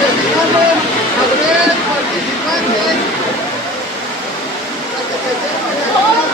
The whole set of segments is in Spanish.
Destinamos a 3 participantes a que se sepan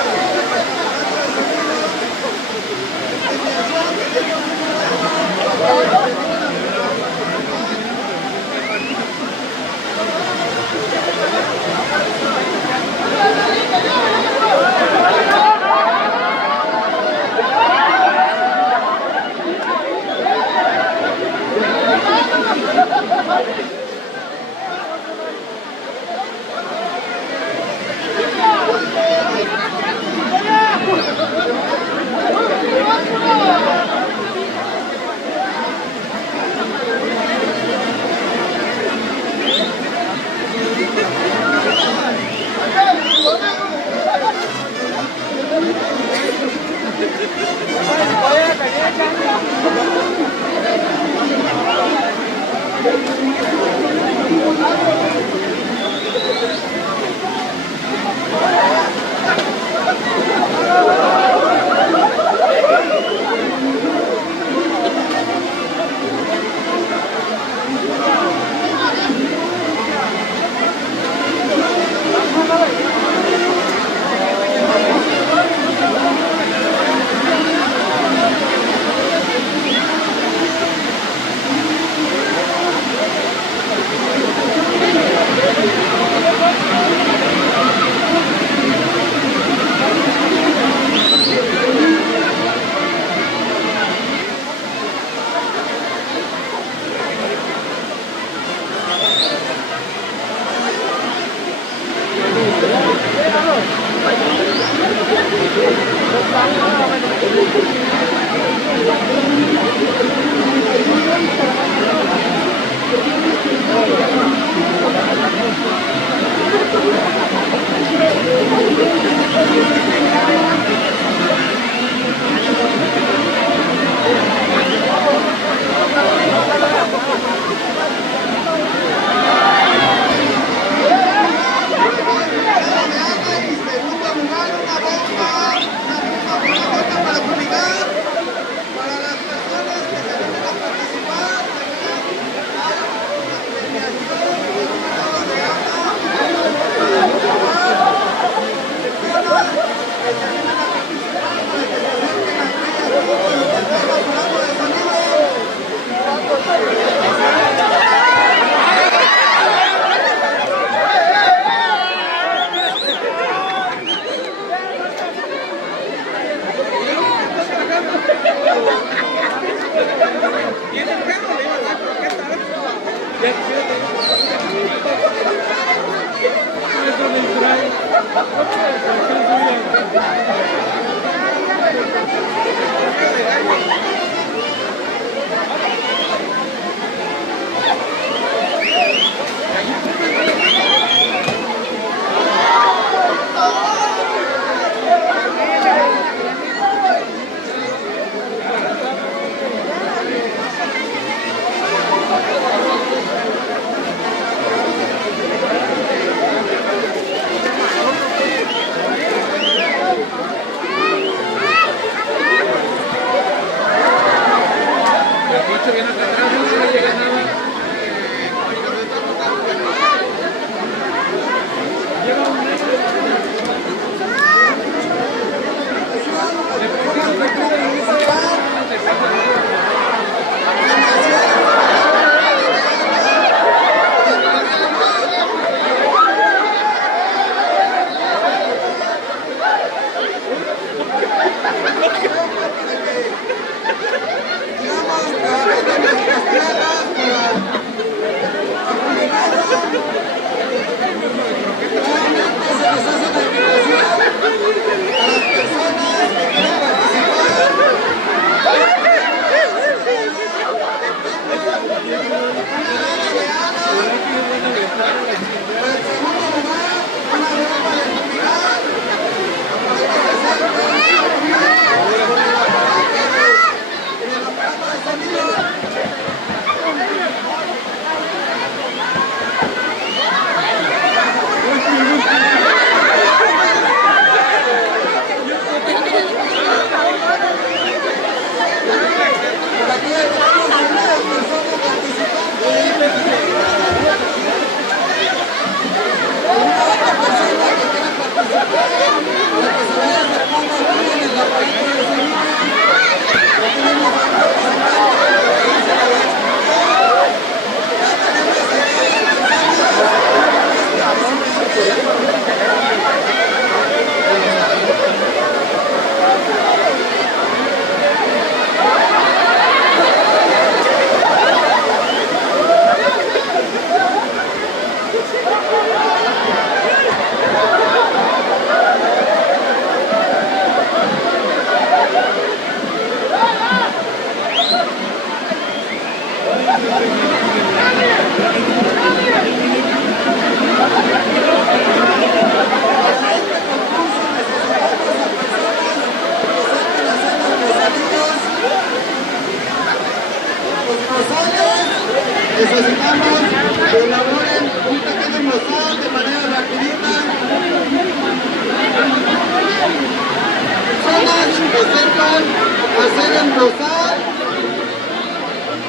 puedan gozar,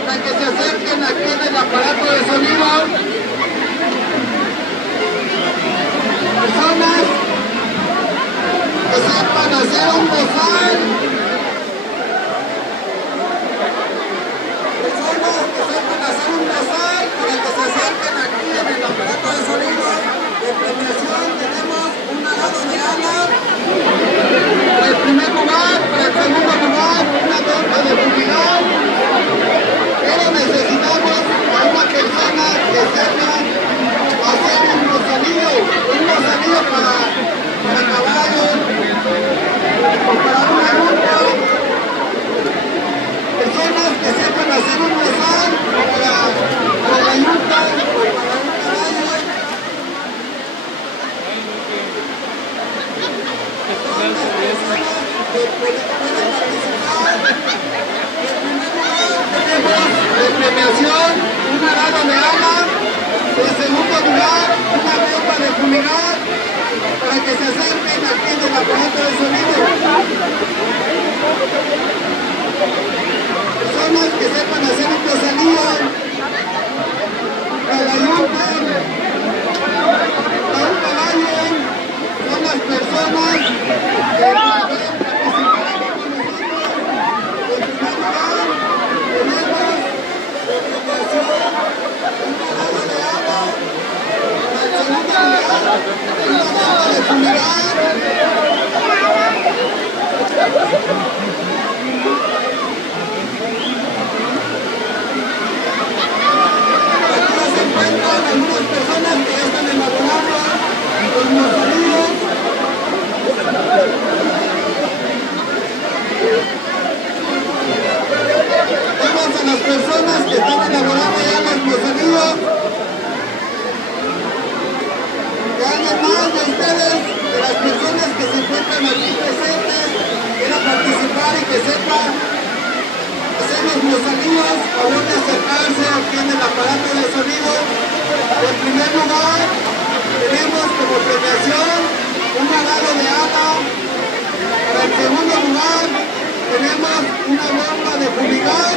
para que se acerquen aquí en el aparato de sonido. Personas que sepan hacer un gozar. Personas que sepan hacer un gozar para que se acerquen aquí en el aparato de sonido. De premiación tenemos un arado de ala. Para el primer lugar, para el segundo lugar, una torta de publicidad. Pero necesitamos a una persona que sepa hacer un gozalillo para caballos o para una ruta. Personas que sepan hacer un gozal para la yuta o para un caballo. Son las personas que pueden participar. Tenemos de premiación un arado de ala. En segundo lugar, una bomba de fumigar para que se acerquen aquí en el aparato de sonido. Personas que sepan hacer un gozalillo para la yuca, para un caballo, son las personas que pueden participar aquí con nosotros. En primer lugar, tenemos de premiación un arado de agua. Para el segundo lugar, una bomba de fumigar. Algunas personas que ya están elaborando los gozalillos. Vemos a las personas que están elaborando ya los gozalillos. Que alguien más de ustedes, de las personas que se encuentran aquí presentes, quiera participar y que sepa hacer los gozalillos, favor de acercarse aquí en el aparato de sonido. En primer lugar, tenemos como premiación un arado de ala. Para el segundo lugar, tenemos una bomba de fumigar.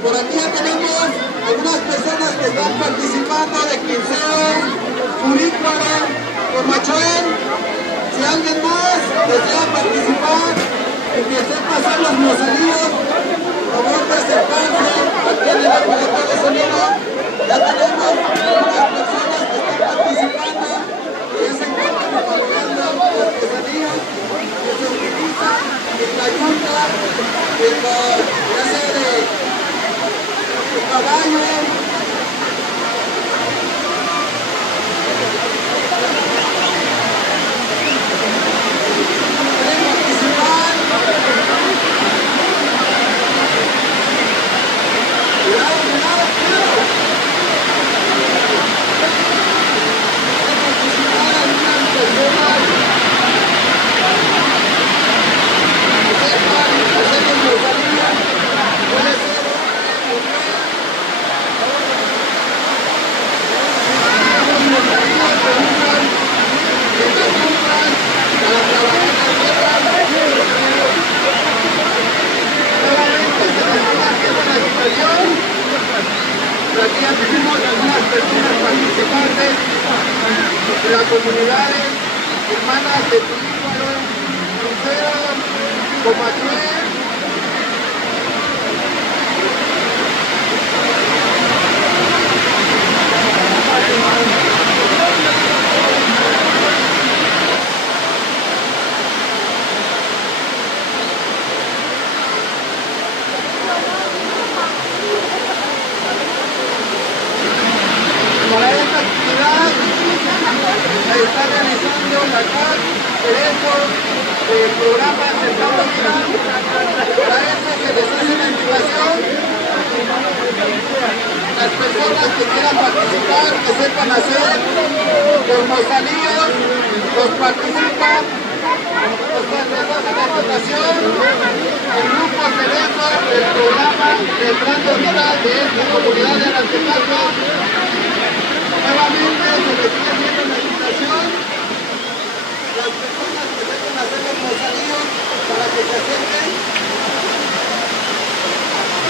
Por aquí ya tenemos algunas personas que están participando de quinceos, Furícuaro, Comachuel. Si alguien más desea participar y que sepa hacer los gozalillos, por favor de acercarse aquí en el aparato de sonido. Ya tenemos algunas personas que están participando y ya se encuentran elaborando los gozalillos que se utilizan en la yuca, ya sea de caballo. ¿Quieren participar? Cuidado, cuidado, cuidado. ¿Quieren participar algunas personas que sepan hacer los gozalillos? Puede ser aquí ya tenemos algunas personas participantes de las comunidades hermanas de Furícuaro, Crucero, Comachuel. Para esta actividad se está realizando la CAC Cerezo del programa Sembrando Vida. Para eso se les hace la invitación. Las personas que quieran participar, que sepan hacer los mozalillos, los participan, les hacen la invitación. El grupo Cerezo del programa Sembrando Vida de esta comunidad de Arantepaco. Nuevamente se les está haciendo la invitación. Las personas que sepan hacer los mozalillos para que se acerquen.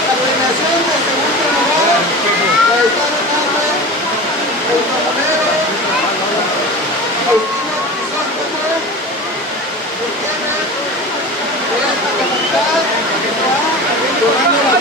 La premiación de segundo lugar la está ganando el comunero Faustino Crisóstomo, que tiene de esta comunidad, donando la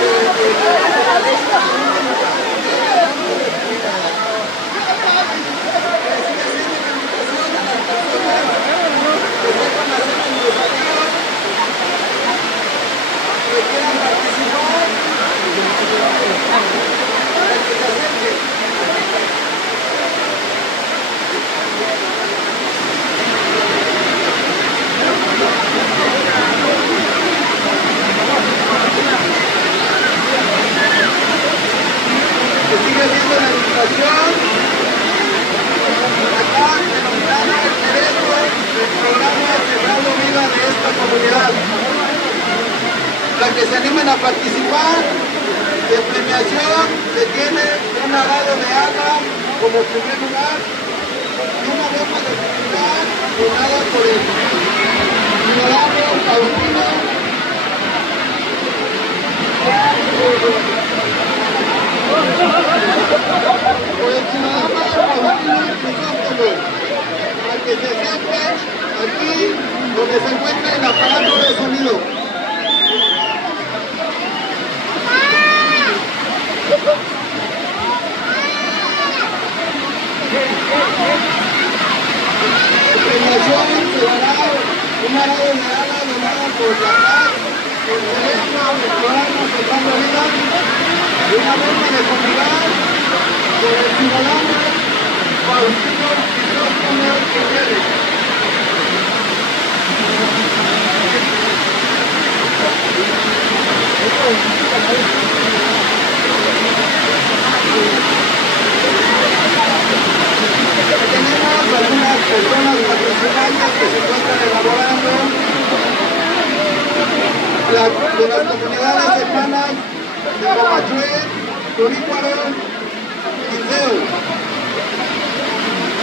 sigue viendo la invitación acá denominada el Cerezo del programa Sembrando Vida de esta comunidad. Para que se animen a participar, de premiación se tiene un arado de agua como primer lugar y una bomba de publicidad donada por el ciudadano Faustino. Por el ciudadano Faustino Crisóstomo, para que se acerquen aquí donde se encuentra el aparato de sonido. La premiación se dará un arado de ala donada por la paz, el Cerezo del programa Sembrando Vida, y una bomba de comunidad por el ciudadano Faustino Crisóstomo Gutiérrez. Tenemos algunas personas participantes que se encuentran elaborando de las comunidades hermanas de Comachuel, Turícuaro, Quinceo.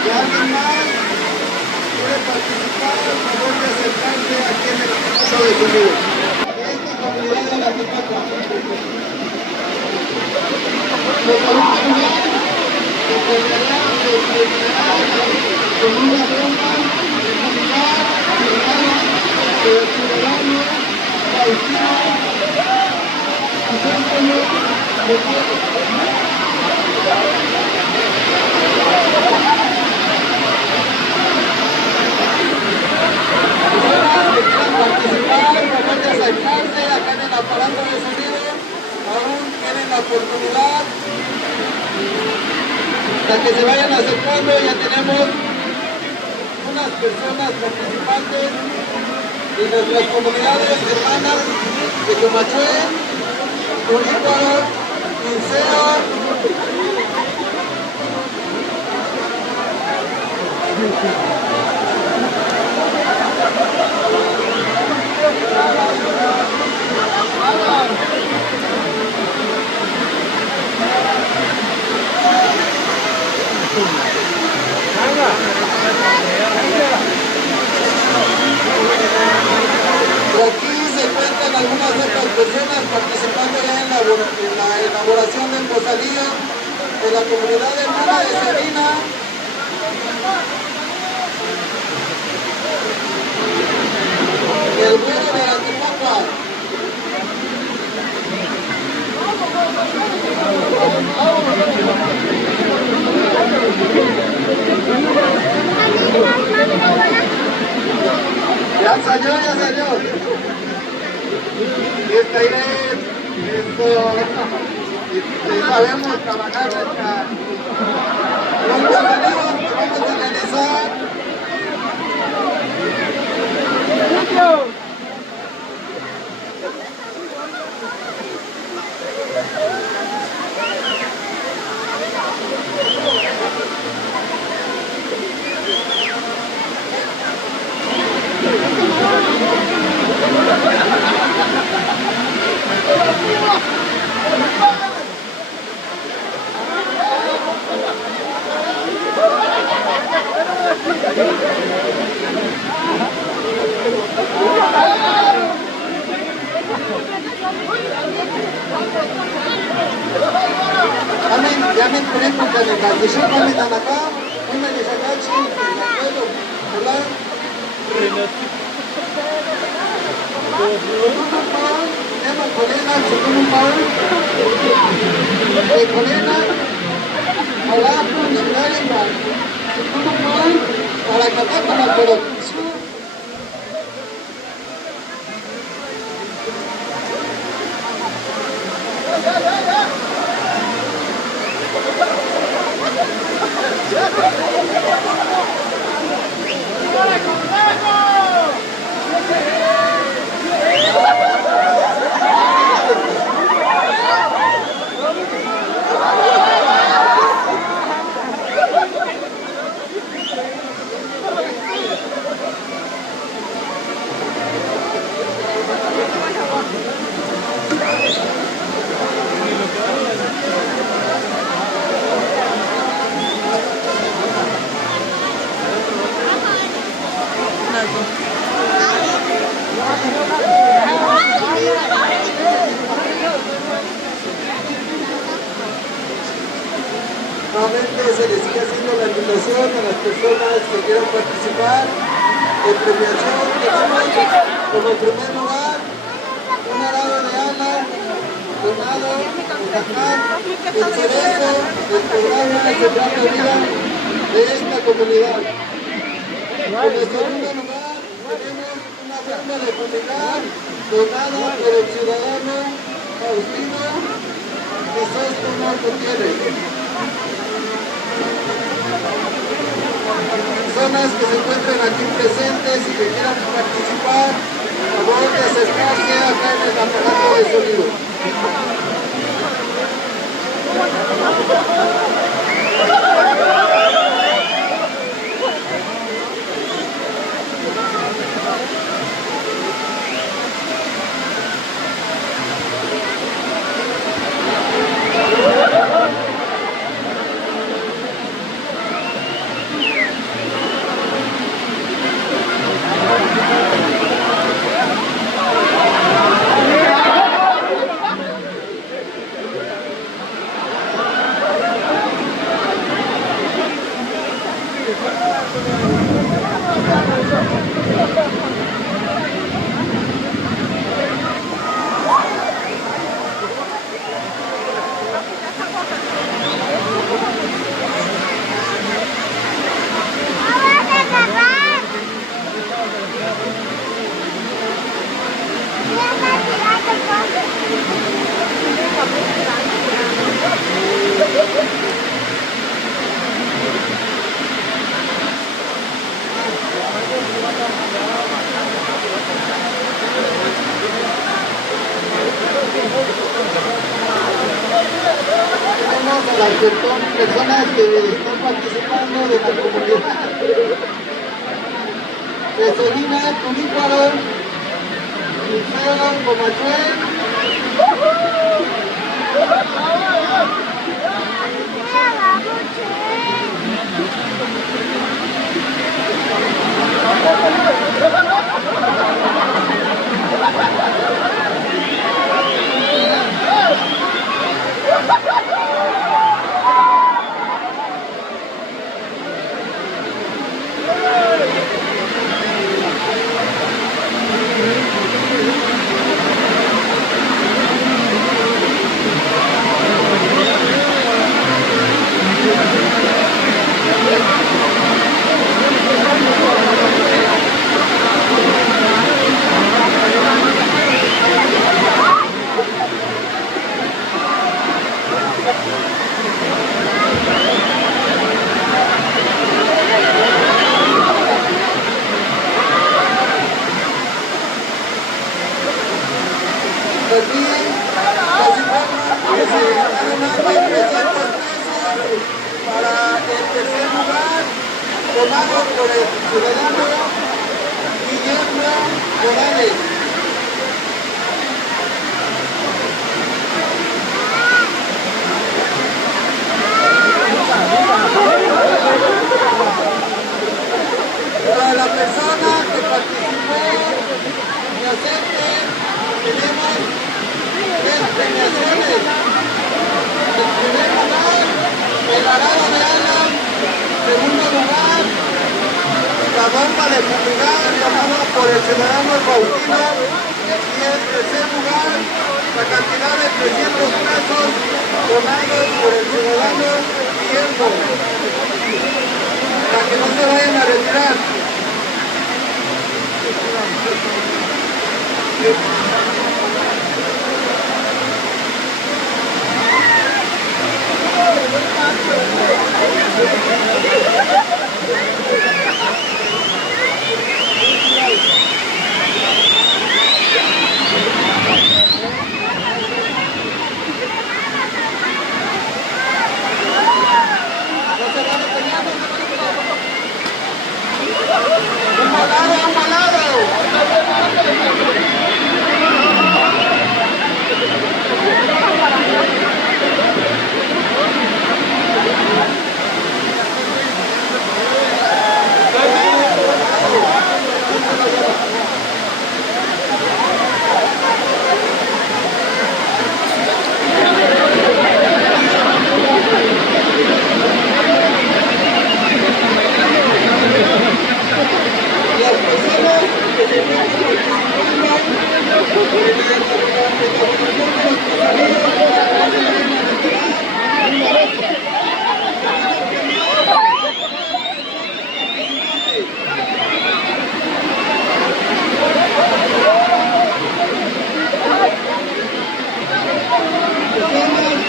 Si alguien más quiere participar, por favor de acercarse aquí en el punto de sonido. Esta comunidad de la Tepaca. Los alumnos con una bomba de comunidad ciudadana del ciudadano Faustino Crisóstomo Gutiérrez. Personas que quieran participar, por favor de acercarse acá en el aparato de sonido, aún tienen la oportunidad. Para que se vayan acercando, ya tenemos unas personas participantes de nuestras comunidades hermanas de Comachuel, Turícuaro, Quinceo. Y aquí se encuentran algunas otras personas participando ya en la elaboración del mozalillo de la comunidad hermana de Sabina. El vuelo de Antipapa. Ya salió, ya salió. Esta idea, esto, sabemos trabajar los mozalillos que vamos a realizar. también tenemos que la decisión también acá, una de Sakachi, hola. Tema Colena, segundo Paul, Colena, abajo, Nicaragua, segundo Paul, para acabar con la producción. Nuevamente se les sigue haciendo la invitación a las personas que quieran participar en premiación. Tenemos como primer lugar un arado de ala donado por Jacán, el cerezo del programa Sembrar la Vida de esta comunidad. Como segundo lugar tenemos una forma de fumigar donada por el ciudadano Faustino Jesús Tomás Gutiérrez. Personas que se encuentren aquí presentes y que quieran participar, por favor de acercarse acá en el aparato de sonido. Las personas que están participando de la comunidad. Jeselina Tuníparo, Liceo Comachuel. Para el tercer lugar, tomado por el ciudadano Guillermo Morales. Para la persona que participó inocente, tenemos 3 premiaciones. En primer lugar, de su lugar, llamado por el ciudadano Faustino, y en tercer lugar, la cantidad de 300 pesos donados por el ciudadano Guillermo, para que no se vayan a retirar. ¡Un balado!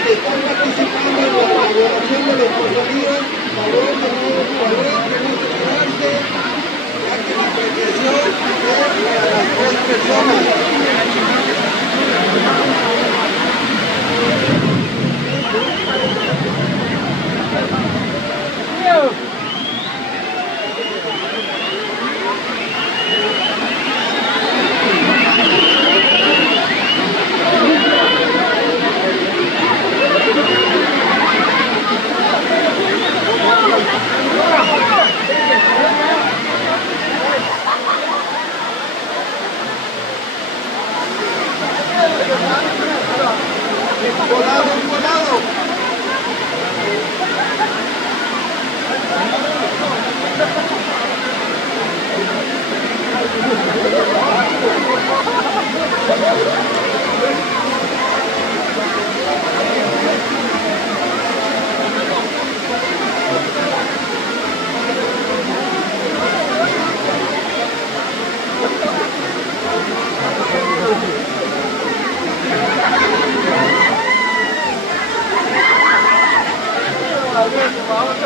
Están participando en la elaboración de los pozolillos, favor de no retirarse, ya que la premiación es para las 2 personas. Volado. Vamos a